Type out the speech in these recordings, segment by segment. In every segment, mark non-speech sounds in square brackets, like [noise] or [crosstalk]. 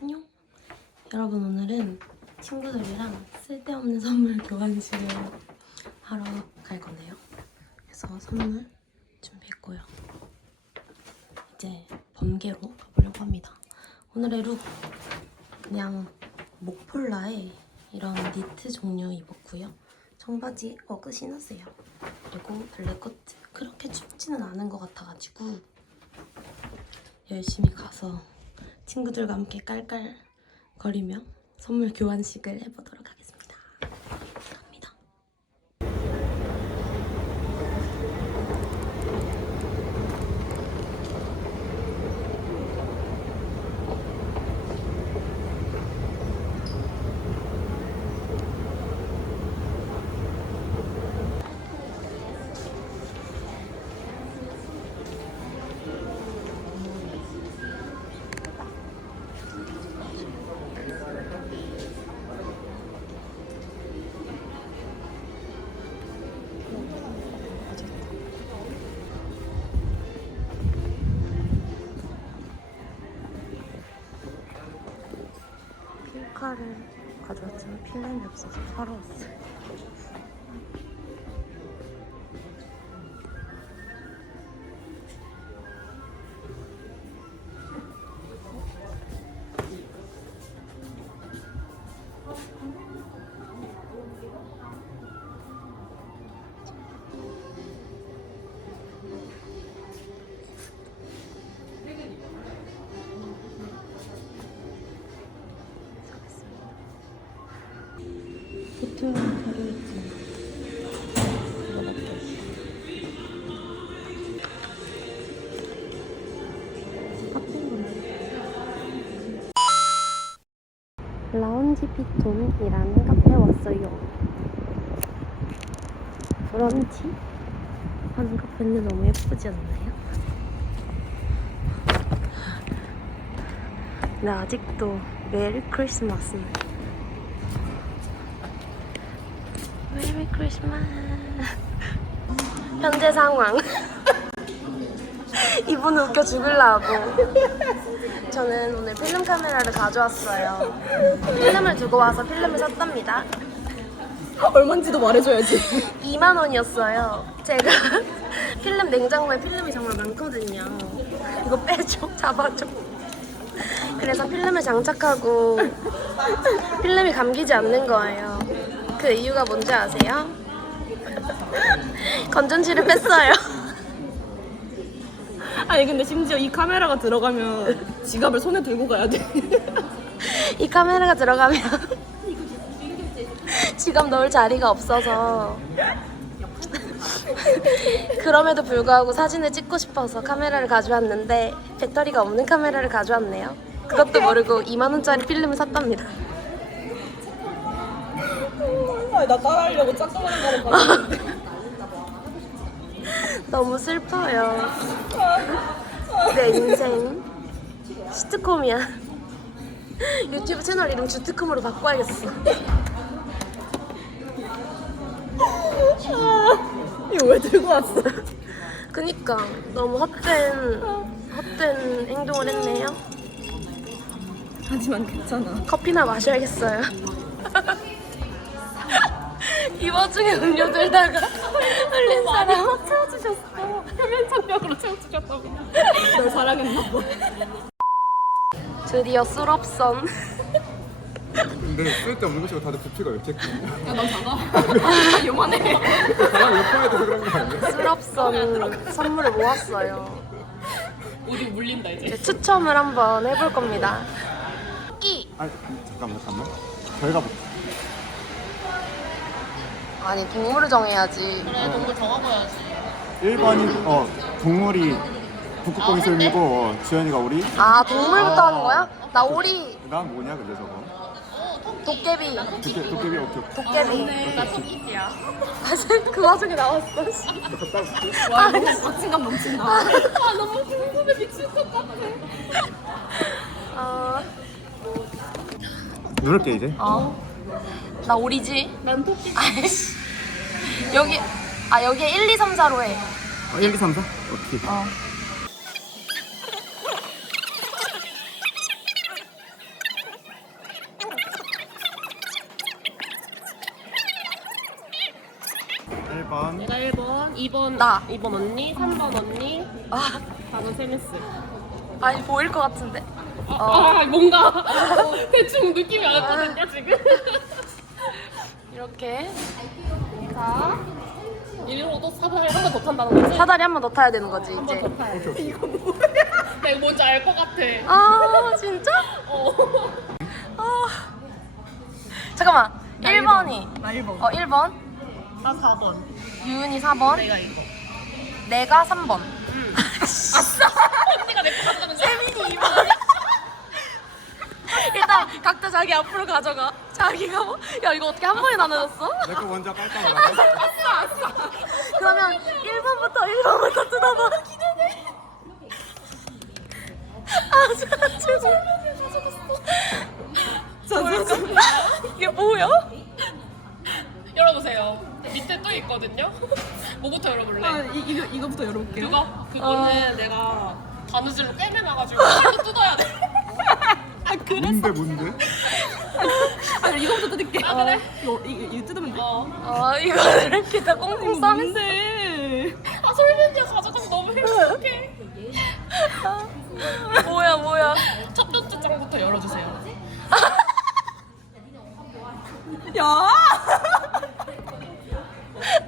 안녕. 여러분 오늘은 친구들이랑 쓸데없는 선물 교환식을 하러 갈 건데요. 그래서 선물 준비했고요. 이제 번개로 가보려고 합니다. 오늘의 룩 그냥 목폴라에 이런 니트 종류 입었고요. 청바지 어그 신었어요. 그리고 블랙 코트. 그렇게 춥지는 않은 것 같아가지고 열심히 가서 친구들과 함께 깔깔거리며 선물 교환식을 해보도록 필카를 가져왔지만 필름이 없어서 사러 왔어요. 건데. 라운지 피톤이라는 카페에 왔어요. 브런치 하는 카페인데 너무 예쁘지 않나요? 나 아직도 메리 크리스마스 메리 크리스마스. 현재 상황. [laughs] 이분은 웃겨 죽을라고. 저는 오늘 필름 카메라를 가져왔어요. 필름을 두고 와서 필름을 샀답니다. 얼마인지도 말해줘야지. 2만 원이었어요. 제가 [laughs] 필름 냉장고에 필름이 정말 많거든요. 이거 빼줘 잡아줘. 그래서 필름을 장착하고 필름이 감기지 않는 거예요 그 이유가 뭔지 아세요? [laughs] 건전지를 뺐어요 [laughs] 아니 근데 심지어 이 카메라가 들어가면 지갑을 손에 들고 가야 돼. [laughs] 이 카메라가 들어가면 지갑 넣을 자리가 없어서 그럼에도 불구하고 사진을 찍고 싶어서 카메라를 가져왔는데 배터리가 없는 카메라를 가져왔네요 그것도 모르고 2만 원짜리 필름을 샀답니다 아니 나 따라하려고 짝꿍하는 거를 봤는데. [laughs] 너무 슬퍼요 내 인생 시트콤이야 [laughs] 유튜브 채널 이름 주트콤으로 바꿔야겠어 이거 왜 들고 왔어? 그니까 너무 헛된 헛된 행동을 했네요. 하지만 괜찮아. 커피나 마셔야겠어요. 이 와중에 음료 들다가 흘린 사람 채워주셨어. 표면장벽으로 채워주셨다고. 널 사랑했나 봐. 드디어 술업선 근데 쓸데없는 것이고 다들 부피가 역체크야 야넌 작아. 요만해. 사람 옆에 대해서 그런 거 아니야? 술업선 선물을 모았어요. 우리 물린다 이제. 이제 추첨을 한번 해볼 겁니다. 끼 아니 잠깐만 잠깐만 저희가 뭐 아니 동물을 정해야지. 그래 동물 정하고야지. 1번이 어 동물이 북극곰이 솔미고 어, 주연이가 오리 아 동물부터 하는 거야? 나 오리 난 뭐냐 근데 저거 도깨비 도깨, 도깨비 오케이 도깨비. 나 토끼야. 그 와중에 나왔어. 와 너무 박진감 넘친다. 아 너무 궁금해 미칠 것 같아. 어, 누를게 이제. 어. 나 오리지. 난 토끼. 아이씨. 여기 아 여기에 1, 2, 3, 4로 해. 어, 1, 2, 3, 4? 오케이. 어. 일번 내가 1번, 2번 나. 2번 언니, 3번 언니, 아 4번 세미스. 아니 보일 것 같은데. 아, 어. 아 뭔가 [laughs] 대충 느낌이 왔거든요 지금. 이렇게 자, 1호도 사발 한번 더 탄다는 거지? 사다리 한 번 더 타야 되는 거지 한 번 이제. 더 타야 돼. 이거 뭐야? [laughs] 나 이거 뭔지 알 것 같아. 아 진짜? 어. 아 잠깐만 1번이 나 1번. 어 1번 나 4번. 유은이 4번 내가 이거. 내가 3번 아싸! 언니가 내거 가져가면 세민이 2번 일단 각자 자기 앞으로 가져가 자기가 뭐? 야 이거 어떻게 한 번에 나눠졌어? 내 거 먼저 깔까 말까? 아싸 아싸. 그러면 1번부터 1번부터 뜯어봐 기대돼 아 진짜 이게 뭐야? 열어보세요. 밑에 또 있거든요. 뭐부터 열어볼래? 아, 이, 이거, 이거부터 열어볼게요. 그거? 그거는 내가 바느질로 꿰매놔가지고 뜯어야 돼. [laughs] 뭔데 뭔데? 아, 이거부터 뜯을게. 아, 그래? 이거, 이거, 이거 뜯으면 돼. 어. 아 이거 이렇게 다 꽁꽁 싸면서 뭔데? 아 설명이야 가져가서 너무 행복해. 뭐야 뭐야 첫 번째 장부터 열어주세요. 야!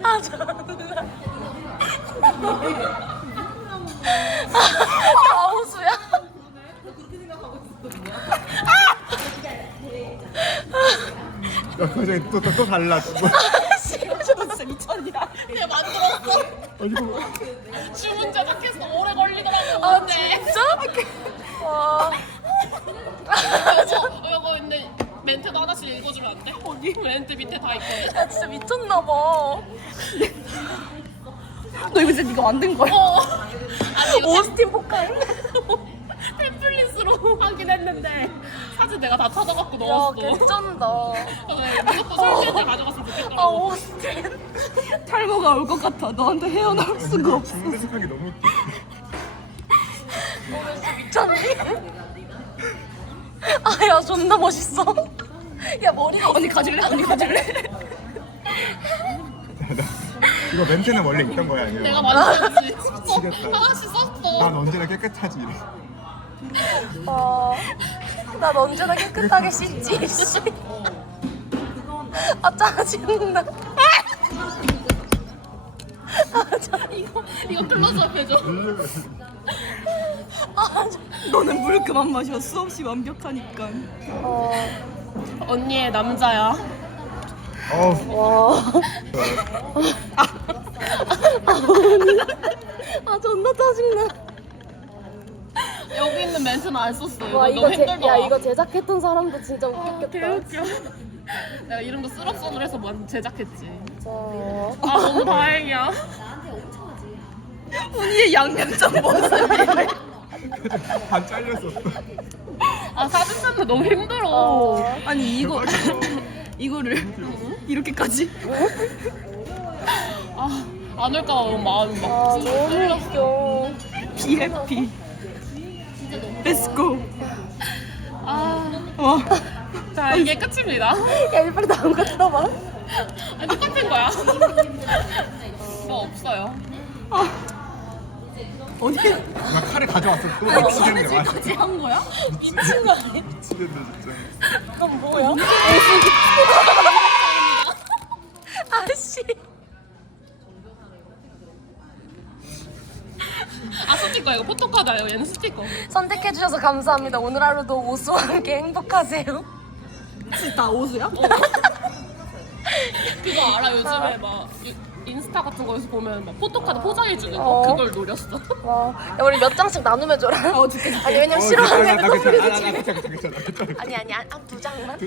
아 존나 아 호수야? 야, 그거 또, 또, 또 달라. 뭐. 진짜 미쳤냐? 내가 만들었어. 어, 이거 주문 제작해서 오래 걸리더라고. 아. 진짜? 와 이거, 이거 근데 멘트도 하나씩 읽어주면 안 돼? 어디? 멘트 밑에 다 있거든. 야, 진짜 미쳤나 봐 너 이거 진짜 네가 만든 거야? 어. 아니 이거 오스틴 포카이? 템플릿으로 [laughs] 하긴 했는데 사진 내가 다 찾아갖고 야 넣었어. 개쩐다 무조건 설계제 가져갔으면 아 좋겠더라고. 오스틴 탈모가 올 것 같아. 너한테 헤어나올 수가 없어. 장대식하기 너무 웃겨. 진짜 미쳤니? 아 야 존나 멋있어 야 머리가 언니 가질래? 언니 가질래? 이거 멘트는 원래 있던 거야 아니야? 내가 만들었지. 미치겠다. 하나씩 썼어. 난 언제나 깨끗하지. 이래. 어, 난 언제나 깨끗하게 씻지 씨. 아 짜증나 아, 짜- 이거 이거 클로즈업 해줘. 아, 짜- 너는 물 그만 마셔. 수없이 완벽하니까. 어, 언니의 남자야. 어, 와. 아 존나 짜증나 있는 멘트는 안 썼어. 이거 와 너무 이거 제, 힘들더라. 야 이거 제작했던 사람도 진짜 웃겼겠다 개웃겨. [laughs] 내가 이름도 쓰럽선으로 해서 뭐 제작했지. 자, 아 너무 다행이야. 언니의 양면장 모습이. 반 잘렸어. 아 사진 찾는 너무 힘들어. 어. 아니 이거. [laughs] 이거를 이렇게까지? 아안 올까 봐 마음이 막 아 너무 웃겨 BFP. Let's go. 아, 와. 자 이게 끝입니다. 야 이빨 나온 거 들어봐 아, 똑같은 거야. 뭐 없어요. 어디? 나 칼을 가져왔어. 또 미치겠네. 같이 한 거야? 미친 거 아니야? 미치겠네 진짜. 이건 뭐야? 아 스티커 이거 포토카드예요. 얘는 스티커. 선택해주셔서 감사합니다 오늘 하루도 오수와 함께 행복하세요 진짜 다 오수야? 그거 알아 요즘에 막 유- 인스타 같은 거에서 보면 막 포토카드 포장해 주는 거 어. 그걸 노렸어. 와, 야 우리 몇 장씩 나누면 줘라 어 줄게. 아니 왜냐면 어, 싫어하는 괜찮아. 괜찮아. 괜찮아. 아니 아니 한두 장만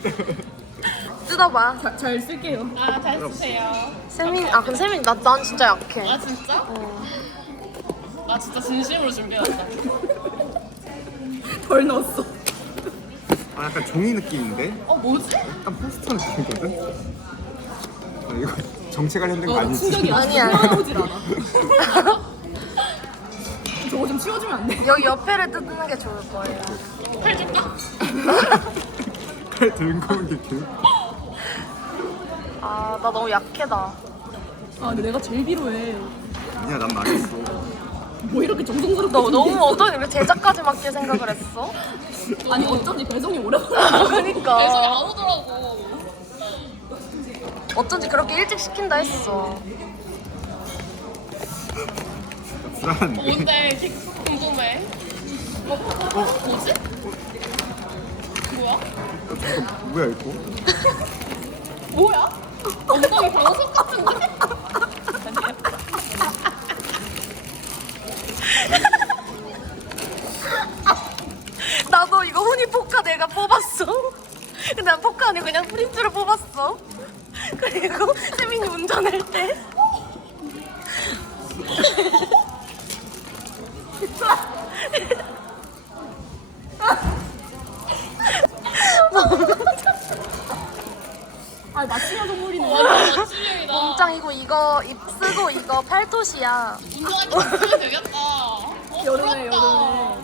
뜯어봐 자, 잘 쓸게요. 아잘 쓰세요. 세민 아 근데 세민 나, 난 진짜 약해 아 진짜? 어. 나 진짜 진심으로 준비했어. [laughs] 덜 넣었어. 아 약간 종이 느낌인데? 어 뭐지? 약간 포스터 느낌이거든? 아, 이거 정체 관련된 거 어, 나 아니지? 충격이 [laughs] 아니야. 나오질 않아. [laughs] 저거 좀 치워주면 안 돼? 여기 옆에를 뜯는 게 좋을 거예요. 팔 줄까? 칼 들고 온게 그. 아, 나 너무 약해다. 아 근데 내가 제일 필요해. 아니야 난 망했어. 뭐 이렇게 정성스럽게. 너 너무 어떤 왜 제작까지 맡길 생각을 했어? 아니 어쩐지 배송이 오래 걸려. 배송이 그러니까 안 오더라고. 어쩐지 그렇게 일찍 시킨다 했어. 불안한데? 뭔데 기- 궁금해. 어? 뭐지? 뭐야? 뭐야 이거? 뭐야? 엉덩이 방석 같은데? 이거 후니 포카 내가 뽑았어. 근데 [laughs] 난 포카 아니고 그냥 프린트를 뽑았어. [laughs] 그리고 세민이 운전할 때. [laughs] 아 맞춤형 선물이네. 완전 멋질이다. 공장이고 이거 입 쓰고 이거 팔토시야. 운동할 때 쓰면 되겠다. 어, 여름에, 부럽다. 여름에.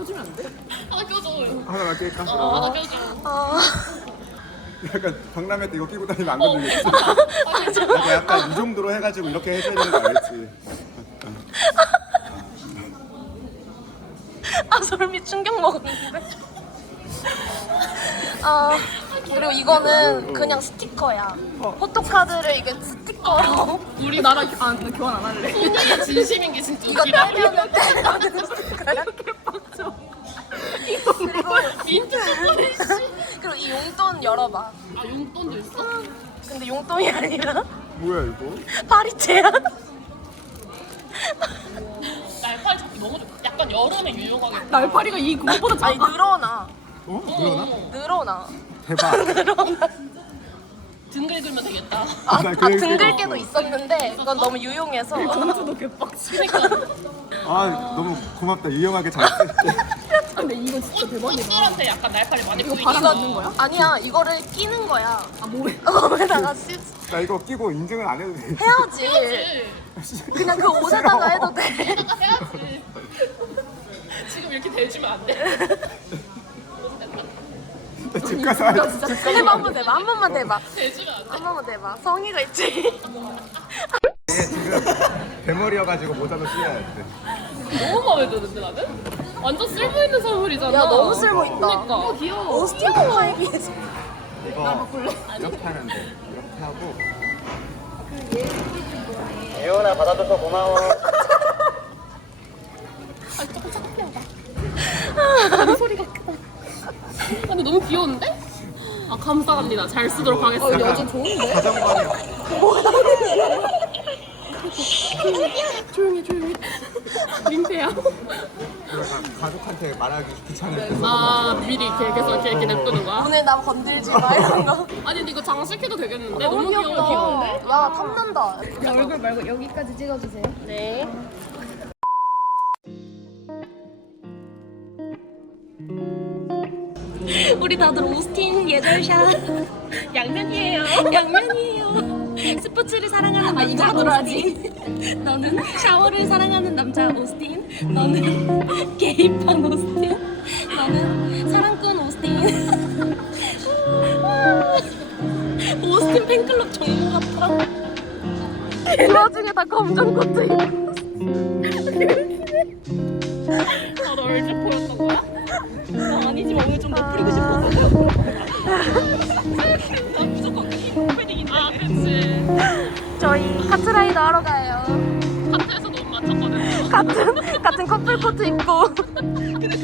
껴주면 안 돼? 하나 껴줘. 하나 맡길까? 어, 하나 껴줘. 어, 약간 박람회 때 이거 끼고 다니면 안 어, 건들겠지? 괜찮다. 아, 괜찮아. 약간, 약간 이 정도로 해가지고 이렇게 해줘야 되는 거 알지? 아 솔미 충격 먹었는데. 아 그리고 이거는 그냥 스티커야. 포토카드를 이게 스티커로. 우리 나라 아 근데 교환 안 할래. 손이의 [laughs] 진심인 게 진짜 이거 웃기다. 떼면은 떼면은 스티커야. 그리고 민트 초콜릿 씨. 그리고 이 용돈 열어봐. 아 용돈도 있어? 근데 용돈이 아니라 뭐야 이거? 파리채야. 날파리 잡기 너무 좋. 약간 여름에 유용하겠다. 날파리가 이 그것보다 아니 작아. 늘어나. 어? 늘어나? 늘어나. 대박. [laughs] 늘어나. 등 긁으면 되겠다. 아, 나아 그- 등글게도 있었는데 그건 너무 유용해서. 전주도 개빡치. 그러니까 아 너무 고맙다 유용하게 잘 쓸게. [laughs] 근데 이거 진짜 대박이다. 꽃들한테 약간 날파리 많이 이거. 바람 맞는 거야? 아니야 이거를 끼는 거야. 아 뭐래? 거기다가 씻나 이거 끼고 인증은 안 해도 돼. 해야지. 그냥 그 옷에다가 해도 돼. 해야지. 지금 이렇게 대주면 안 돼. 집 가서 할 진짜 해봐 한번 대봐 한 번만 대봐 대주면 안 돼. 한 번만 대봐 성의가 있지. 지금 대머리여가지고 모자도 쓰여야 돼. 너무 마음에 드는데 나는? 완전 쓸모 있는 선물이잖아. 야 너무 쓸모 있다. 그러니까. 어, 귀여워. 오스틴 포카에 비해서. 이거 이렇게 돼. 이렇게 하고. 예원아 받아줘서 고마워. 근데 너무 귀여운데? 아 감사합니다. 잘 쓰도록 하겠습니다. 약간 자전거는 조용히 조용히. 민폐야. 가족한테 말하기 귀찮을 때. 아 미리 이렇게 계속 이렇게, 이렇게 냅두는 거야? 오늘 나 건들지 마 이런 거. 아니 근데 이거 장식해도 되겠는데? 너무 귀여워. 야 탐난다. 얼굴 말고 여기까지 찍어주세요. 네. 우리 다들 오스틴 예절샷 [laughs] 양면이에요. 양면이에요. [laughs] 스포츠를 사랑하는 남자 오스틴. [laughs] 너는 샤워를 사랑하는 남자 오스틴. 너는 [laughs] 게이판 오스틴. 너는 사랑꾼 오스틴. 오스틴 팬클럽 정모 같아. 그 와중에 다 검정 코트 입고. 카트라이더 하러 가요. 카트에서도 못 맞췄거든. 같은 같은 커플 코트 입고. 근데